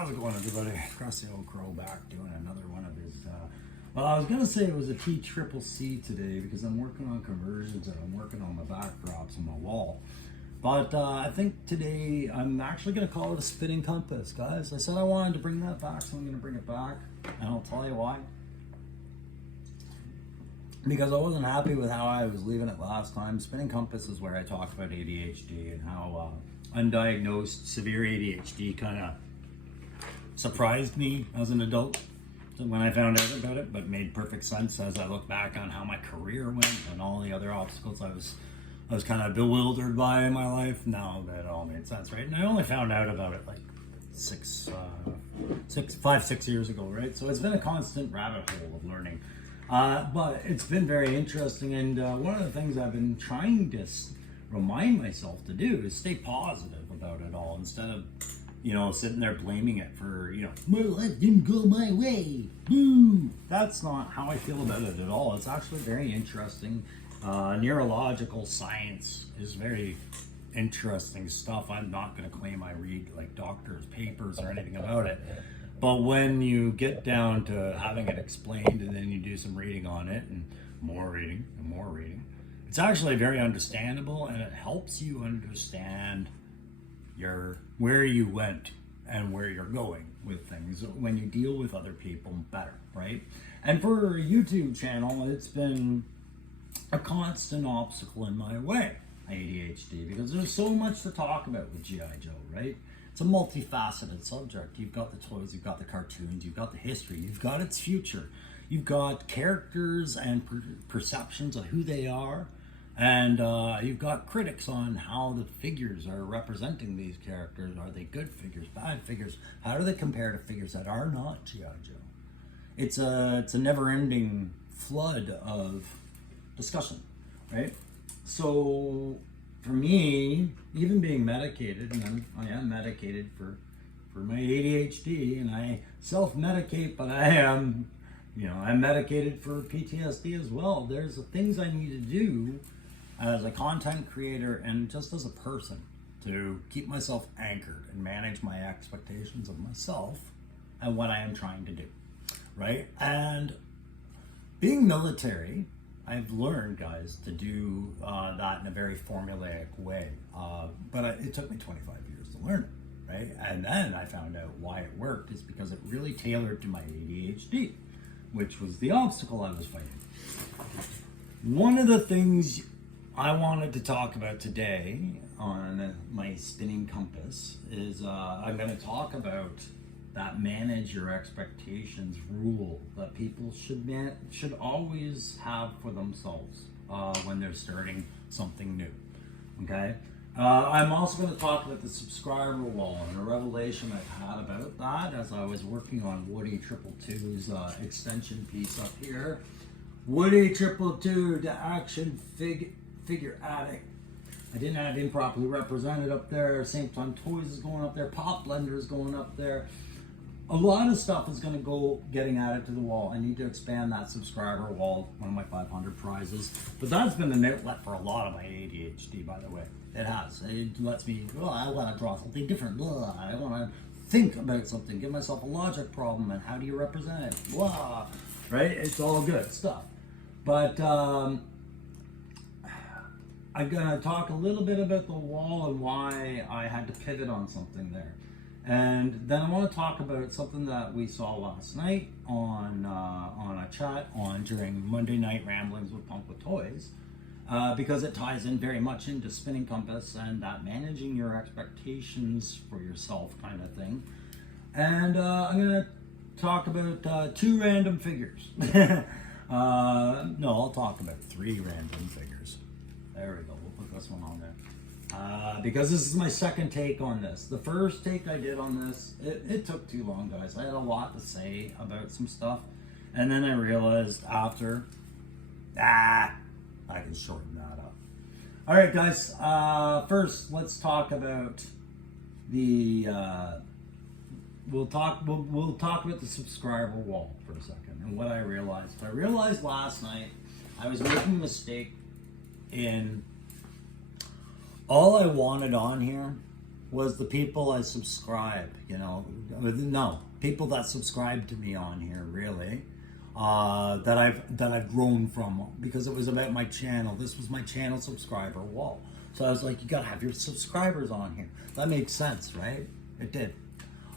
How's it going, everybody? Across the old crow back doing another one of his well, I was gonna say it was a TCCC today because I'm working on conversions and I'm working on my backdrops on my wall, but I think today I'm actually gonna call it a spinning compass, guys. I said I wanted to bring that back, so I'm gonna bring it back, and I'll tell you why. Because I wasn't happy with how I was leaving it last time. Spinning compass is where I talk about ADHD and how undiagnosed severe ADHD kind of surprised me as an adult when I found out about it, but made perfect sense as I look back on how my career went and all the other obstacles I was kind of bewildered by in my life. Now that all made sense, right? And I only found out about it like 5-6 years ago, right? So it's been a constant rabbit hole of learning. But it's been very interesting, and one of the things I've been trying to remind myself to do is stay positive about it all instead of, sitting there blaming it for, my life didn't go my way. Boo! That's not how I feel about it at all. It's actually very interesting. Neurological science is very interesting stuff. I'm not going to claim I read like doctors' papers or anything about it. But when you get down to having it explained and then you do some reading on it and more reading and more reading, it's actually very understandable, and it helps you understand where you went and where you're going with things when you deal with other people better, right? And for a YouTube channel, it's been a constant obstacle in my way, ADHD, because there's so much to talk about with GI Joe, right? It's a multifaceted subject. You've got the toys, you've got the cartoons, you've got the history, you've got its future, you've got characters and perceptions of who they are, and you've got critics on how the figures are representing these characters. Are they good figures, bad figures? How do they compare to figures that are not GI Joe? It's a never-ending flood of discussion, right? So for me, even being medicated, and I am medicated for my ADHD, and I self-medicate, but I'm medicated for PTSD as well. There's the things I need to do as a content creator and just as a person to keep myself anchored and manage my expectations of myself and what I am trying to do, right? And being military, I've learned, guys, to do that in a very formulaic way, but it took me 25 years to learn it, right? And then I found out why it worked is because it really tailored to my ADHD, which was the obstacle I was fighting. One of the things I wanted to talk about today on my spinning compass is I'm going to talk about that manage your expectations rule that people should always have for themselves when they're starting something new. Okay, I'm also going to talk about the subscriber wall and a revelation I've had about that as I was working on Woody 222's extension piece up here. Woody 222, the action figure addict. I didn't have him properly represented up there. Same time, toys is going up there. Pop Blender is going up there. A lot of stuff is going to go getting added to the wall. I need to expand that subscriber wall, one of my 500 prizes. But that's been an outlet for a lot of my ADHD, by the way. It has. It lets me, I want to draw something different. I want to think about something, give myself a logic problem, and how do you represent it? Right? It's all good stuff. But I'm going to talk a little bit about the wall and why I had to pivot on something there. And then I want to talk about something that we saw last night on a chat during Monday Night Ramblings with Punk with Toys, because it ties in very much into Spinning Compass and that managing your expectations for yourself kind of thing. And I'm going to talk about 2 random figures. No, I'll talk about 3 random figures. There we go. We'll put this one on there. Because this is my second take on this. The first take I did on this, it took too long, guys. I had a lot to say about some stuff. And then I realized after, I can shorten that up. All right, guys. First, let's talk about the, we'll talk about the subscriber wall for a second and what I realized. I realized last night I was making a mistake in all I wanted on here was the people I subscribe, you know, no, people that subscribe to me on here, really, that I've grown from, because it was about my channel. This was my channel subscriber wall. So I was like, you gotta have your subscribers on here. That makes sense, right? It did.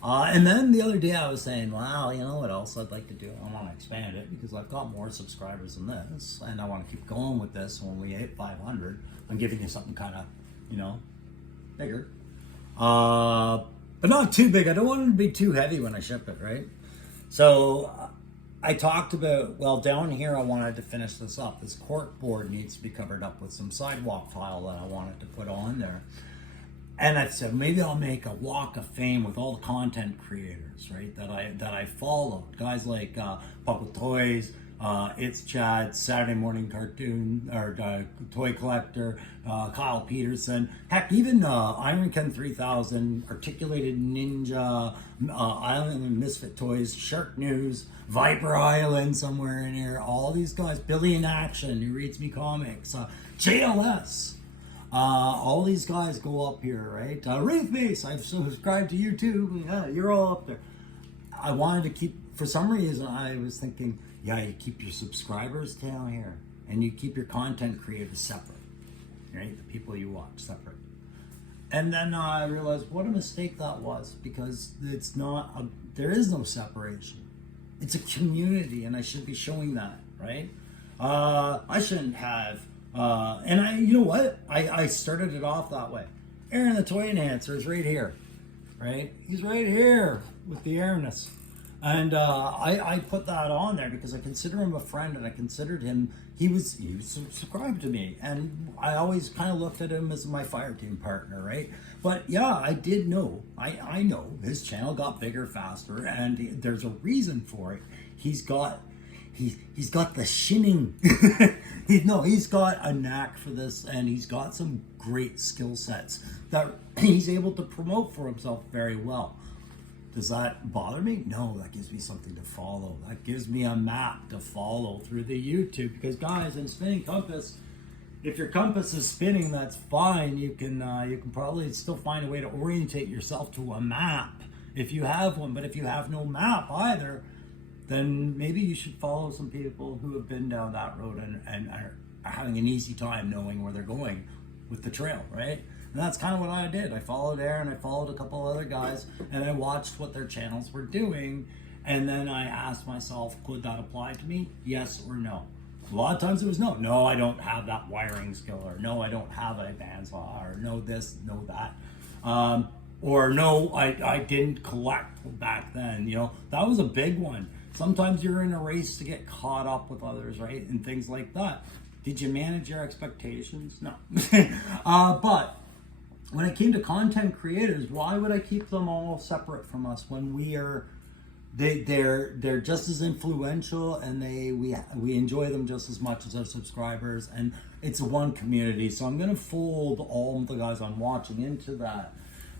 And then the other day I was saying, wow, you know what else I'd like to do? I want to expand it because I've got more subscribers than this, and I want to keep going with this. When we hit 500, I'm giving you something kind of, you know, bigger. But not too big. I don't want it to be too heavy when I ship it, right? So I talked about, well, down here I wanted to finish this up. This cork board needs to be covered up with some sidewalk tile that I wanted to put on there. And I said, maybe I'll make a walk of fame with all the content creators, right, that I followed. Guys like Puckle Toys, It's Chad, Saturday Morning Cartoon, or Toy Collector, Kyle Peterson, heck, even Iron Ken 3000, Articulated Ninja, Island and Misfit Toys, Shark News, Viper Island somewhere in here, all these guys, Billy in Action, who reads me comics, JLS. All these guys go up here, right? Wraith Base, I've subscribed to you too. Yeah, you're all up there. I wanted to keep, for some reason, I was thinking, yeah, you keep your subscribers down here, and you keep your content creators separate, right? The people you watch separate. And then I realized what a mistake that was, because it's not, there is no separation. It's a community, and I should be showing that, right? I shouldn't have. And you know what? I started it off that way. Aaron the Toy Enhancer is right here, right? He's right here with the airness. And I put that on there because I consider him a friend, and I considered him, he was subscribed to me. And I always kind of looked at him as my fire team partner, right? But yeah, I did know, I know his channel got bigger faster, and there's a reason for it. He's got the shinning. He's got a knack for this, and he's got some great skill sets that he's able to promote for himself very well. Does that bother me? No, that gives me something to follow. That gives me a map to follow through the YouTube. Because guys, in spinning compass, if your compass is spinning, that's fine. You can probably still find a way to orientate yourself to a map if you have one. But if you have no map either, then maybe you should follow some people who have been down that road and are having an easy time knowing where they're going with the trail, right? And that's kind of what I did. I followed Aaron, I followed a couple other guys, and I watched what their channels were doing, and then I asked myself, could that apply to me? Yes or no? A lot of times it was no. No, I don't have that wiring skill, or no, I don't have a bandsaw, or no this, no that. Or no, I didn't collect back then, you know? That was a big one. Sometimes you're in a race to get caught up with others, right? And things like that. Did you manage your expectations? No. But when it came to content creators, why would I keep them all separate from us when they're just as influential, and we enjoy them just as much as our subscribers, and it's one community. So I'm gonna fold all the guys I'm watching into that.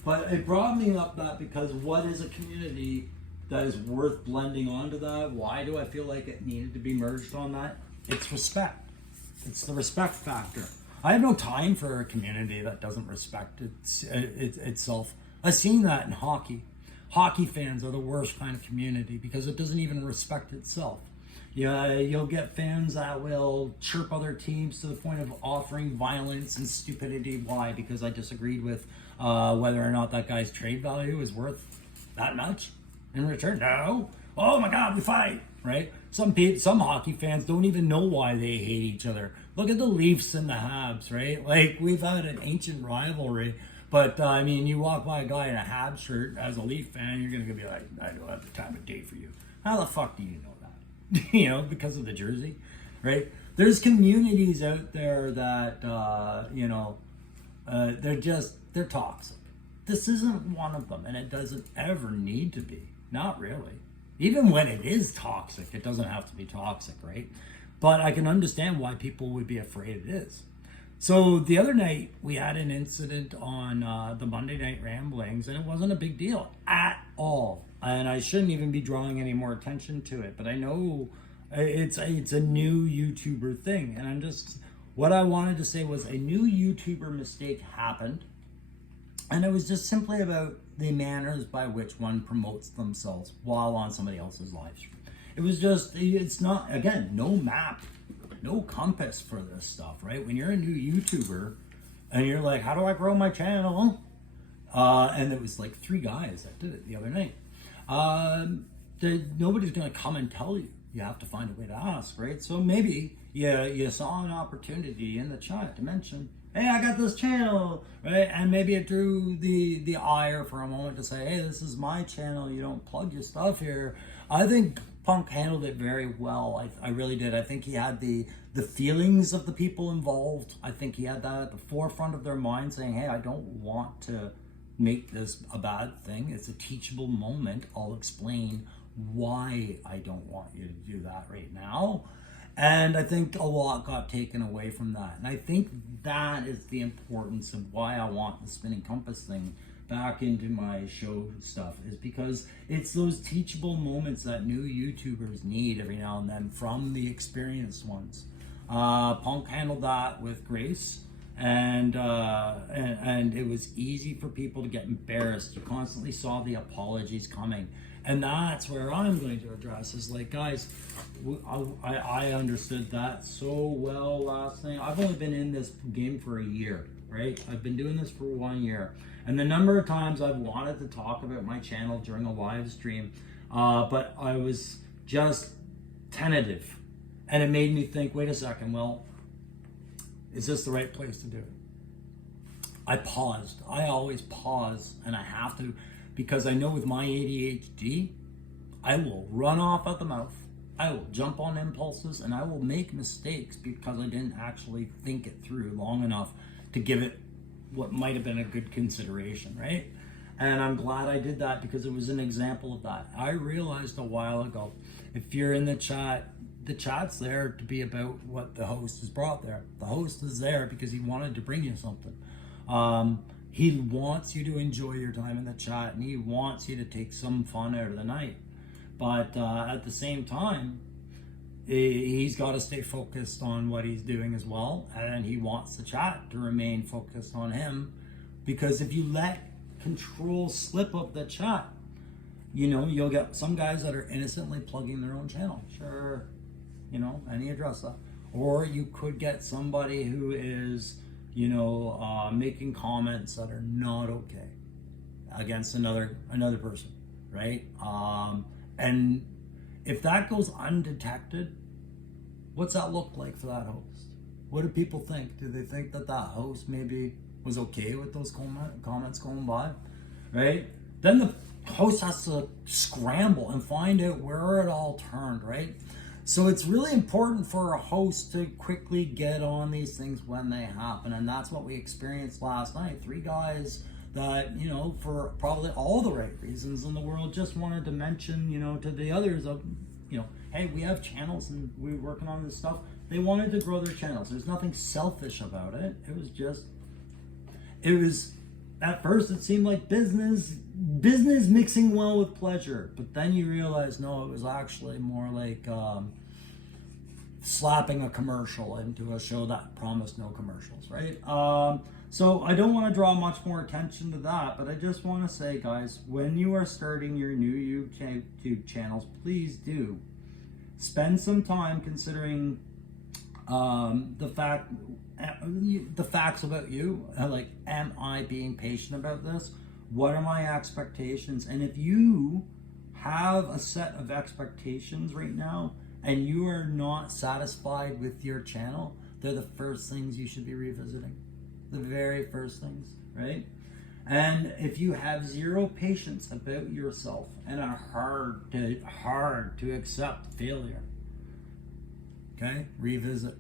But it brought me up that because what is a community that is worth blending onto that? Why do I feel like it needed to be merged on that? It's respect. It's the respect factor. I have no time for a community that doesn't respect itself. I've seen that in hockey. Hockey fans are the worst kind of community because it doesn't even respect itself. Yeah, you'll get fans that will chirp other teams to the point of offering violence and stupidity. Why? Because I disagreed with whether or not that guy's trade value is worth that much in return. No. Oh my God, we fight, right? Some hockey fans don't even know why they hate each other. Look at the Leafs and the Habs, right? Like, we've had an ancient rivalry, but I mean, you walk by a guy in a Habs shirt as a Leaf fan, you're gonna be like, I don't have the time of day for you. How the fuck do you know that? You know, because of the jersey, right? There's communities out there that they're toxic. This isn't one of them, and it doesn't ever need to be. Not really. Even when it is toxic, it doesn't have to be toxic, right? But I can understand why people would be afraid it is. So the other night, we had an incident on the Monday Night Ramblings, and it wasn't a big deal at all. And I shouldn't even be drawing any more attention to it, but I know it's a new YouTuber thing. And what I wanted to say was a new YouTuber mistake happened. And it was just simply about the manners by which one promotes themselves while on somebody else's live stream. It was just, it's not, again, no map, no compass for this stuff, right? When you're a new YouTuber and you're like, how do I grow my channel? And it was like 3 guys that did it the other night. Nobody's going to come and tell you. You have to find a way to ask, right? So maybe you saw an opportunity in the chat to mention, hey, I got this channel, right? And maybe it drew the ire for a moment to say, hey, this is my channel. You don't plug your stuff here. I think Punk handled it very well. I really did. I think he had the feelings of the people involved. I think he had that at the forefront of their mind, saying, hey, I don't want to make this a bad thing. It's a teachable moment. I'll explain why I don't want you to do that right now. And I think a lot got taken away from that. And I think that is the importance of why I want the spinning compass thing back into my show stuff, is because it's those teachable moments that new YouTubers need every now and then from the experienced ones. Punk handled that with grace, and it was easy for people to get embarrassed. You constantly saw the apologies coming. And that's where I'm going to address is like, guys, I understood that so well last night. I've only been in this game for a year, right? I've been doing this for 1 year. And the number of times I've wanted to talk about my channel during a live stream, but I was just tentative. And it made me think, wait a second, well, is this the right place to do it? I paused. I always pause, and I have to, because I know with my ADHD, I will run off at the mouth. I will jump on impulses, and I will make mistakes because I didn't actually think it through long enough to give it what might have been a good consideration, right? And I'm glad I did that because it was an example of that. I realized a while ago, if you're in the chat's there to be about what the host has brought there. The host is there because he wanted to bring you something. He wants you to enjoy your time in the chat, and he wants you to take some fun out of the night. But at the same time, he's got to stay focused on what he's doing as well, and he wants the chat to remain focused on him, because if you let control slip of the chat, you know, you'll get some guys that are innocently plugging their own channel. Sure, you know, and he addressed that. Or you could get somebody who is, you know, making comments that are not okay against another person, right? And if that goes undetected, what's that look like for that host? What do people think? Do they think that that host maybe was okay with those comments going by, right? Then the host has to scramble and find out where it all turned, right? So it's really important for a host to quickly get on these things when they happen. And that's what we experienced last night. 3 guys that, you know, for probably all the right reasons in the world, just wanted to mention, you know, to the others of, you know, hey, we have channels and we're working on this stuff. They wanted to grow their channels. There's nothing selfish about it. It was, at first it seemed like business mixing well with pleasure, but then you realize, no, it was actually more like slapping a commercial into a show that promised no commercials, right? So I don't want to draw much more attention to that, but I just want to say, guys, when you are starting your new YouTube channels, please do spend some time considering the facts about you. Like, am I being patient about this? What are my expectations? And if you have a set of expectations right now and you are not satisfied with your channel, they're the first things you should be revisiting. The very first things, right? And if you have zero patience about yourself and are hard to accept failure, okay, revisit.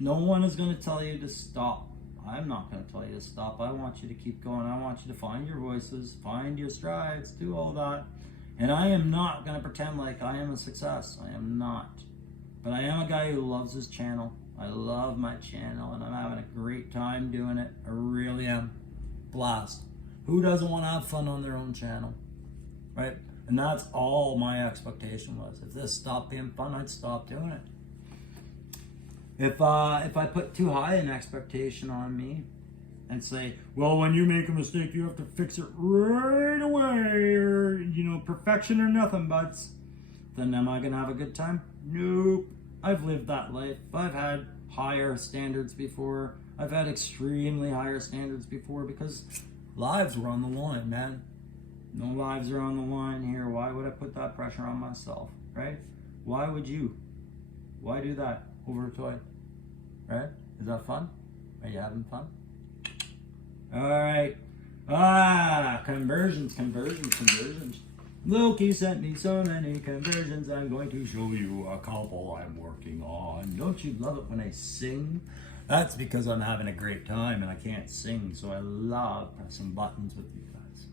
No one is going to tell you to stop. I'm not going to tell you to stop. I want you to keep going. I want you to find your voices, find your strides, do all that. And I am not going to pretend like I am a success. I am not. But I am a guy who loves his channel. I love my channel, and I'm having a great time doing it. I really am. Blast. Who doesn't want to have fun on their own channel, right? And that's all my expectation was. If this stopped being fun, I'd stop doing it. If I put too high an expectation on me, and say, well, when you make a mistake, you have to fix it right away, or, perfection or nothing, buds, then am I going to have a good time? Nope. I've lived that life. I've had higher standards before. I've had extremely higher standards before because lives were on the line, man. No lives are on the line here. Why would I put that pressure on myself, right? Why would you? Why do that over a toy, right? Is that fun? Are you having fun? All right. Conversions. Loki sent me so many conversions. I'm going to show you a couple I'm working on. Don't you love it when I sing? That's because I'm having a great time and I can't sing, so I love pressing buttons with you guys.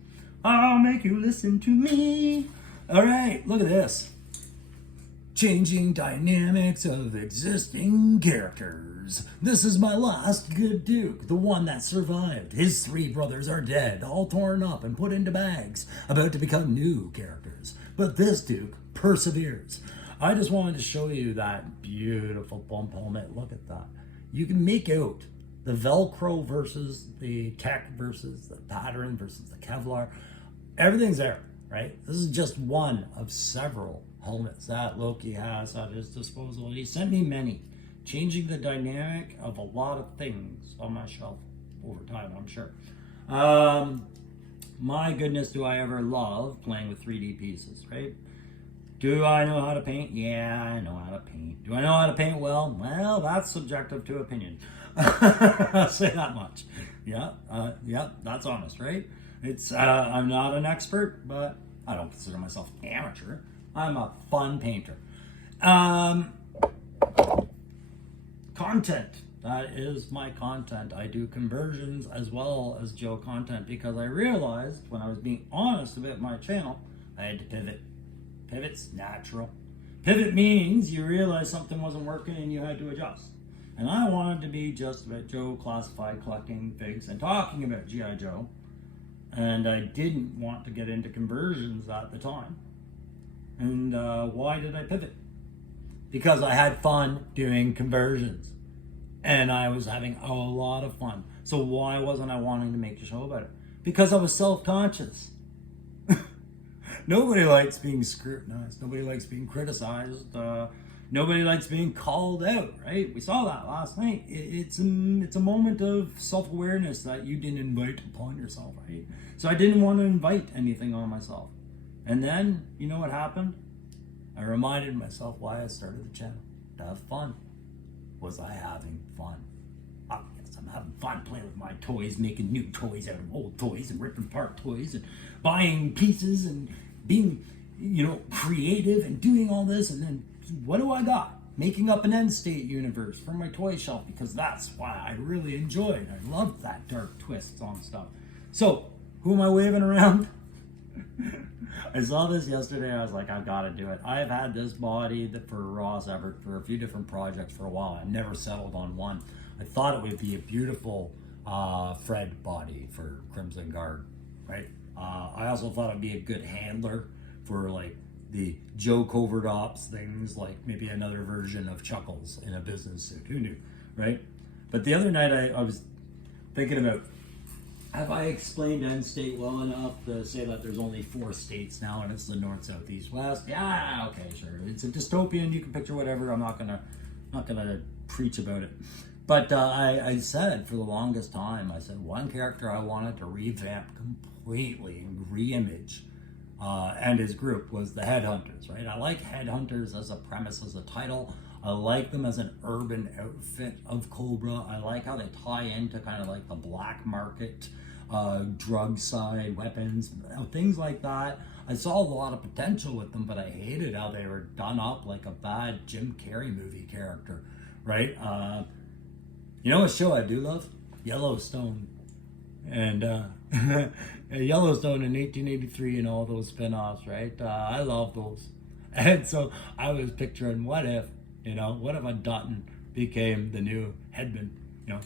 I'll make you listen to me. All right, look at this. Changing dynamics of existing characters. This is my last good Duke, the one that survived. His 3 brothers are dead, all torn up and put into bags, about to become new characters. But this Duke perseveres. I just wanted to show you that beautiful bump helmet. Look at that. You can make out the Velcro versus the tech versus the pattern versus the Kevlar. Everything's there, right? This is just one of several helmets that Loki has at his disposal. He sent me many, changing the dynamic of a lot of things on my shelf over time, I'm sure. My goodness, do I ever love playing with 3D pieces, right? Do I know how to paint? Yeah, I know how to paint. Do I know how to paint well? Well, that's subjective to opinion. I'll say that much. Yeah, that's honest, right? I'm not an expert, but I don't consider myself amateur. I'm a fun painter. Content. That is my content. I do conversions as well as Joe content because I realized when I was being honest about my channel, I had to pivot. Pivot's natural. Pivot means you realize something wasn't working and you had to adjust. And I wanted to be just about Joe Classified, collecting figs and talking about GI Joe. And I didn't want to get into conversions at the time. And why did I pivot? Because I had fun doing conversions. And I was having a lot of fun. So why wasn't I wanting to make a show about it? Because I was self-conscious. Nobody likes being scrutinized. Nobody likes being criticized. Nobody likes being called out, right? We saw that last night. It's a moment of self-awareness that you didn't invite upon yourself, right? So I didn't want to invite anything on myself. And then, you know what happened? I reminded myself why I started the channel. To have fun. Was I having fun? Oh, yes, I'm having fun playing with my toys, making new toys out of old toys and ripping apart toys and buying pieces and being, creative and doing all this. And then what do I got? Making up an end state universe for my toy shelf because that's why I really enjoyed. I loved that dark twists on stuff. So, who am I waving around? I saw this yesterday. I was like, I've got to do it. I've had this body for Ross Everett for a few different projects for a while. I've never settled on one. I thought it would be a beautiful Fred body for Crimson Guard, right? I also thought it'd be a good handler for like the Joe Covert Ops things, like maybe another version of Chuckles in a business suit. Who knew, right? But the other night I was thinking about, have I explained end state well enough to say that there's only 4 states now and it's the north, south, east, west? Yeah, okay, sure. It's a dystopian, you can picture whatever. I'm not gonna preach about it. But I said for the longest time, I said one character I wanted to revamp completely and re-image and his group was the Headhunters, right? I like Headhunters as a premise, as a title. I like them as an urban outfit of Cobra. I like how they tie into kind of like the black market, drug side, weapons, things like that. I saw a lot of potential with them, but I hated how they were done up like a bad Jim Carrey movie character, right? You know what show I do love? Yellowstone. And Yellowstone in 1883 and all those spin-offs, right? I love those. And so I was picturing what if a Dutton became the new headman,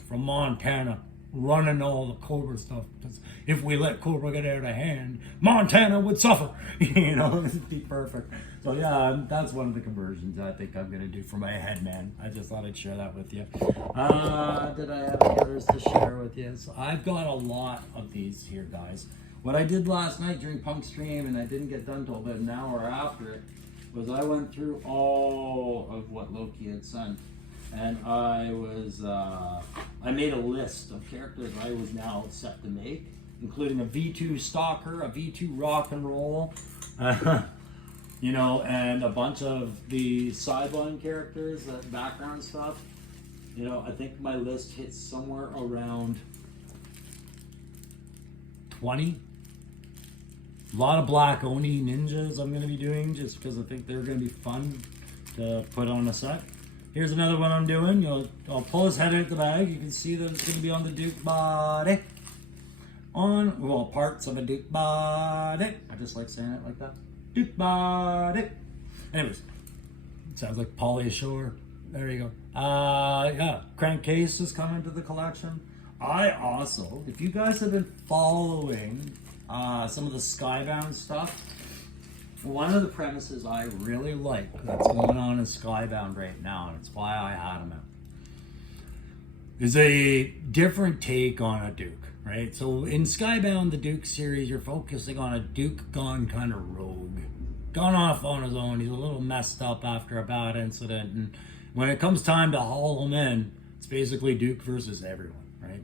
from Montana, running all the Cobra stuff, because if we let Cobra get out of hand, Montana would suffer. You know, it'd be perfect. So yeah, that's one of the conversions I think I'm gonna do for my headman. I just thought I'd share that with you. Did I have any others to share with you? So I've got a lot of these here, guys. What I did last night during Punk Stream, and I didn't get done till about an hour after it, was I went through all of what Loki had sent. And I made a list of characters I was now set to make, including a V2 Stalker, a V2 Rock and Roll, you know, and a bunch of the sideline characters, that background stuff. You know, I think my list hits somewhere around 20. A lot of Black Oni ninjas I'm going to be doing just because I think they're going to be fun to put on a set. Here's another one I'm doing. I'll pull his head out the bag. You can see that it's going to be on the Duke body. Well, parts of a Duke body. I just like saying it like that. Duke body. Anyways, it sounds like Polly Shore. There you go. Yeah, Crankcase is coming to the collection. I also, if you guys have been following some of the Skybound stuff, one of the premises I really like that's going on in Skybound right now, and it's why I had them out, is a different take on a Duke, right? So in Skybound, the Duke series, you're focusing on a Duke gone kind of rogue, gone off on his own. He's a little messed up after a bad incident, and when it comes time to haul him in, it's basically Duke versus everyone, right?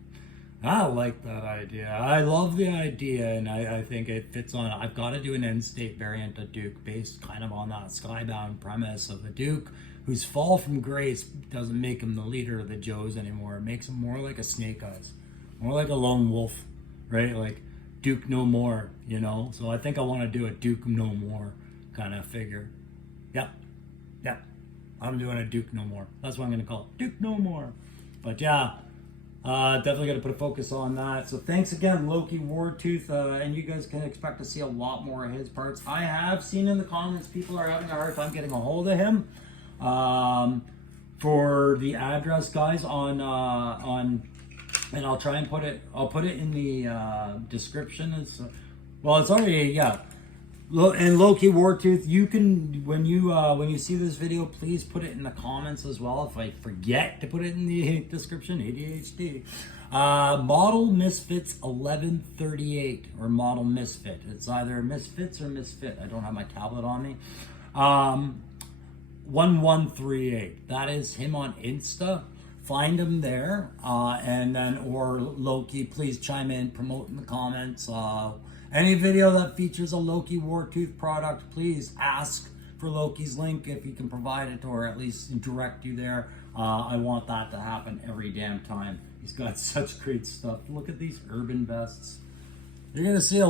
I like that idea. I love the idea, and I think it fits on. I've got to do an end state variant of Duke based kind of on that Skybound premise of a Duke whose fall from grace doesn't make him the leader of the Joes anymore. It makes him more like a Snake Eyes, more like a lone wolf, right? Like Duke no more, you know? So I think I want to do a Duke no more kind of figure. Yep. I'm doing a Duke no more. That's what I'm going to call it. Duke no more. But yeah. Definitely got to put a focus on that. So thanks again, Loki Wartooth, and you guys can expect to see a lot more of his parts. I have seen in the comments people are having a hard time getting a hold of him. For the address, guys, and I'll try and put it. I'll put it in the description. It's already, yeah. And Loki Wartooth, you can, when you see this video, please put it in the comments as well. If I forget to put it in the description, ADHD. Model Misfits 1138, or Model Misfit. It's either Misfits or Misfit. I don't have my tablet on me. 1138. That is him on Insta. Find him there, and then, or Loki, please chime in, promote in the comments. Any video that features a Loki Wartooth product, please ask for Loki's link if he can provide it, or at least direct you there. I want that to happen every damn time. He's got such great stuff. Look at these urban vests. You're going to see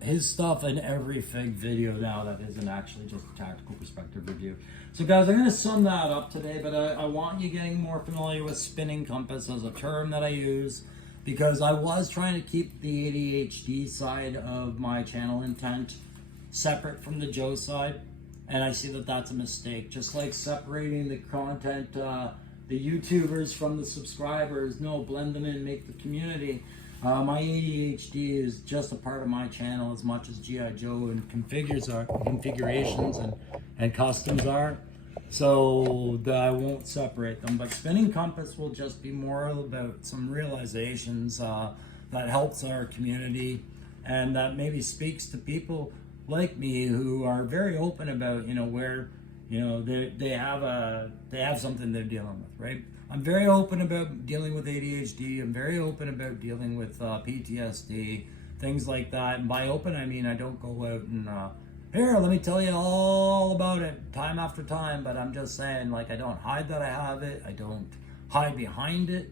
his stuff in every fig video now that isn't actually just a tactical perspective review. So guys, I'm going to sum that up today, but I want you getting more familiar with spinning compass as a term that I use, because I was trying to keep the ADHD side of my channel intent separate from the Joe side, and I see that that's a mistake. Just like separating the content, the YouTubers from the subscribers, no, blend them in, make the community. My ADHD is just a part of my channel as much as GI Joe and configurations and customs are. So I won't separate them, but Spinning Compass will just be more about some realizations that helps our community, and that maybe speaks to people like me who are very open about, where, they have something they're dealing with, right? I'm very open about dealing with ADHD. I'm very open about dealing with PTSD, things like that. And by open, I mean I don't go out and here, let me tell you all about it time after time, but I'm just saying, like, I don't hide that I have it. I don't hide behind it.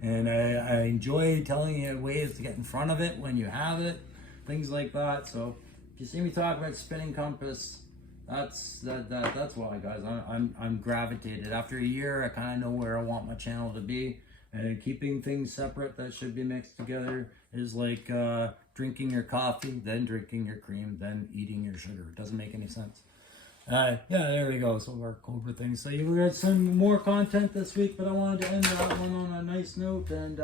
And I enjoy telling you ways to get in front of it when you have it, things like that. So if you see me talk about Spinning Compass, that's why, guys. I'm gravitated. After a year, I kind of know where I want my channel to be. And keeping things separate that should be mixed together is like drinking your coffee, then drinking your cream, then eating your sugar. It doesn't make any sense. Yeah, there we go. So our Cobra thing. So you got some more content this week, but I wanted to end that one on a nice note. And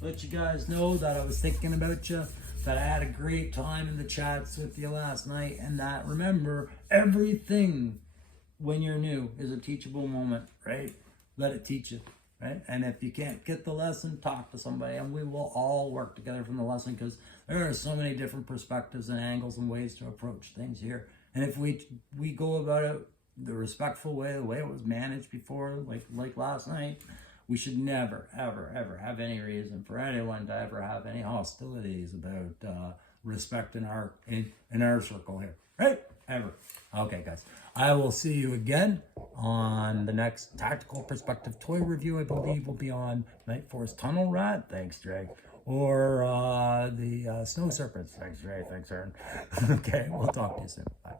let you guys know that I was thinking about you, that I had a great time in the chats with you last night, and that remember, everything when you're new is a teachable moment, right? Let it teach you, right? And if you can't get the lesson, talk to somebody, and we will all work together from the lesson, because there are so many different perspectives and angles and ways to approach things here. And if we go about it the respectful way, the way it was managed before, like last night, we should never, ever, ever have any reason for anyone to ever have any hostilities about respect in our circle here, right? Ever. Okay, guys. I will see you again on the next Tactical Perspective toy review. I believe will be on Night Force Tunnel Rat. Thanks, Drake. Or the Snow Serpents. Thanks, Ray. Thanks, Aaron. Okay, we'll talk to you soon. Bye.